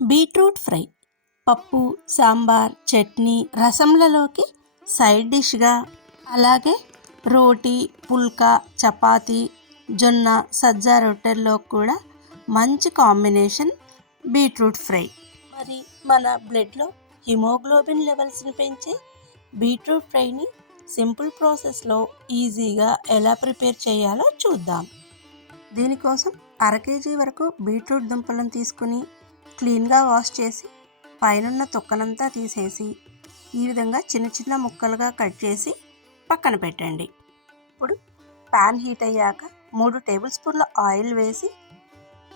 Beetroot fry పప్పు సాంబార్ చట్నీ రసంలలోకి side డిష్గా అలాగే రోటీ పుల్కా చపాతీ జొన్న సజ్జ రొట్టెల్లో కూడా మంచి కాంబినేషన్ బీట్రూట్ ఫ్రై. మరి మన బ్లడ్లో హిమోగ్లోబిన్ లెవెల్స్ని పెంచే బీట్రూట్ ఫ్రైని సింపుల్ ప్రాసెస్లో ఈజీగా ఎలా ప్రిపేర్ చేయాలో చూద్దాం. దీనికోసం అర కేజీ వరకు బీట్రూట్ దుంపలను తీసుకుని క్లీన్గా వాష్ చేసి పైనున్న తొక్కనంతా తీసేసి ఈ విధంగా చిన్న చిన్న ముక్కలుగా కట్ చేసి పక్కన పెట్టండి. ఇప్పుడు ప్యాన్ హీట్ అయ్యాక మూడు టేబుల్ స్పూన్ల ఆయిల్ వేసి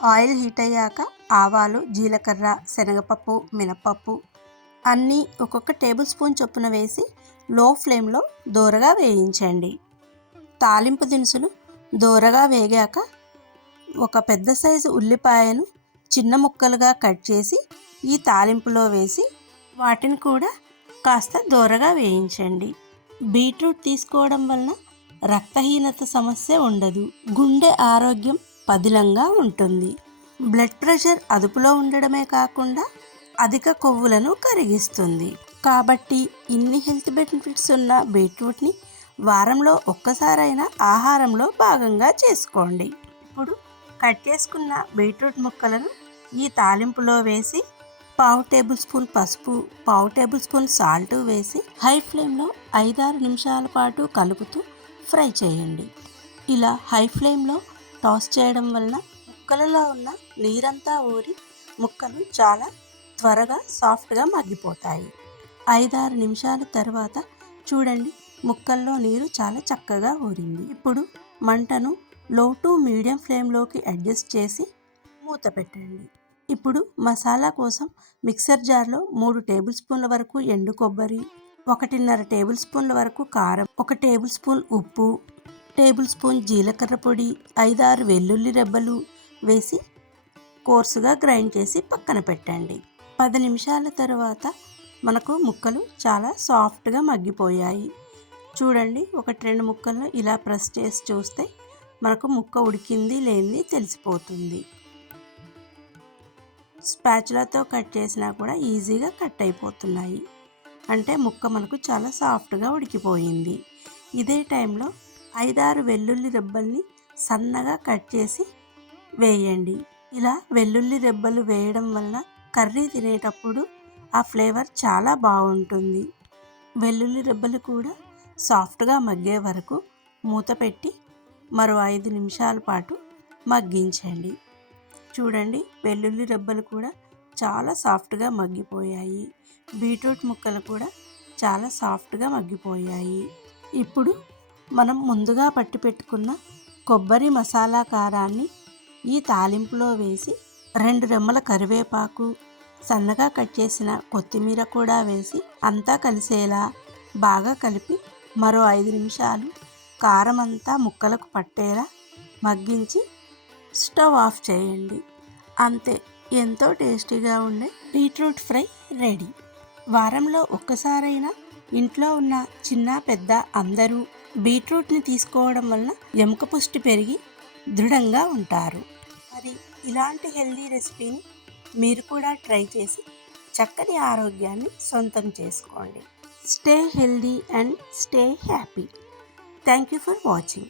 ఆయిల్ హీట్ అయ్యాక ఆవాలు జీలకర్ర శనగపప్పు మినపప్పు అన్నీ ఒక్కొక్క టేబుల్ స్పూన్ చొప్పున వేసి లో ఫ్లేమ్లో దూరగా వేయించండి. తాలింపు దినుసులు దూరగా వేగాక ఒక పెద్ద సైజు ఉల్లిపాయను చిన్న ముక్కలుగా కట్ చేసి ఈ తాలింపులో వేసి వాటిని కూడా కాస్త దూరగా వేయించండి. బీట్రూట్ తీసుకోవడం వలన రక్తహీనత సమస్య ఉండదు. గుండె ఆరోగ్యం పదిలంగా ఉంటుంది. బ్లడ్ ప్రెషర్ అదుపులో ఉండడమే కాకుండా అధిక కొవ్వులను కరిగిస్తుంది. కాబట్టి ఇన్ని హెల్త్ బెనిఫిట్స్ ఉన్న బీట్రూట్ని వారంలో ఒక్కసారైనా ఆహారంలో భాగంగా చేసుకోండి. ఇప్పుడు కట్ చేసుకున్న బీట్రూట్ ముక్కలను ఈ తాలింపులో వేసి పావు టేబుల్ స్పూన్ పసుపు పావు టేబుల్ స్పూన్ సాల్ట్ వేసి హై ఫ్లేమ్లో ఐదారు నిమిషాల పాటు కలుపుతూ ఫ్రై చేయండి. ఇలా హై ఫ్లేమ్లో టాస్ చేయడం వలన ముక్కలలో ఉన్న నీరంతా ఊరి ముక్కలు చాలా త్వరగా సాఫ్ట్గా మగ్గిపోతాయి. ఐదారు నిమిషాల తర్వాత చూడండి ముక్కల్లో నీరు చాలా చక్కగా ఊరింది. ఇప్పుడు మంటను లో టు మీడియం ఫ్లేమ్లోకి అడ్జస్ట్ చేసి మూత పెట్టండి. ఇప్పుడు మసాలా కోసం మిక్సర్ జార్లో మూడు టేబుల్ స్పూన్ల వరకు ఎండు కొబ్బరి ఒకటిన్నర టేబుల్ స్పూన్ల వరకు కారం ఒక టేబుల్ స్పూన్ ఉప్పు టేబుల్ స్పూన్ జీలకర్ర పొడి ఐదారు వెల్లుల్లి రెబ్బలు వేసి కోర్సుగా గ్రైండ్ చేసి పక్కన పెట్టండి. పది నిమిషాల తర్వాత మనకు ముక్కలు చాలా సాఫ్ట్గా మగ్గిపోయాయి. చూడండి ఒకటి రెండు ముక్కలను ఇలా ప్రెస్ చేసి చూస్తే మనకు ముక్క ఉడికింది లేనిది తెలిసిపోతుంది. స్పాచులతో కట్ చేసినా కూడా ఈజీగా కట్ అయిపోతున్నాయి. అంటే ముక్క మనకు చాలా సాఫ్ట్గా ఉడికిపోయింది. ఇదే టైంలో ఐదారు వెల్లుల్లి రెబ్బల్ని సన్నగా కట్ చేసి వేయండి. ఇలా వెల్లుల్లి రెబ్బలు వేయడం వల్ల కర్రీ తినేటప్పుడు ఆ ఫ్లేవర్ చాలా బాగుంటుంది. వెల్లుల్లి రెబ్బలు కూడా సాఫ్ట్గా మగ్గే వరకు మూత పెట్టి మరో ఐదు నిమిషాల పాటు మగ్గించండి. చూడండి వెల్లుల్లి రెబ్బలు కూడా చాలా సాఫ్ట్గా మగ్గిపోయాయి. బీట్రూట్ ముక్కలు కూడా చాలా సాఫ్ట్గా మగ్గిపోయాయి. ఇప్పుడు మనం ముందుగా పట్టి పెట్టుకున్న కొబ్బరి మసాలా కారాన్ని ఈ తాలింపులో వేసి రెండు రెమ్మల కరివేపాకు సన్నగా కట్ చేసిన కొత్తిమీర కూడా వేసి అంతా కలిసేలా బాగా కలిపి మరో ఐదు నిమిషాలు కారం అంతా ముక్కలకు పట్టేలా మగ్గించి స్టవ్ ఆఫ్ చేయండి. అంతే. ఎంతో టేస్టీగా ఉండే బీట్రూట్ ఫ్రై రెడీ. వారంలో ఒక్కసారైనా ఇంట్లో ఉన్న చిన్న పెద్ద అందరూ బీట్రూట్ని తీసుకోవడం వలన ఎముక పుష్టి పెరిగి దృఢంగా ఉంటారు. మరి ఇలాంటి హెల్దీ రెసిపీని మీరు కూడా ట్రై చేసి చక్కని ఆరోగ్యాన్ని సొంతం చేసుకోండి. Stay healthy and stay happy. Thank you for watching.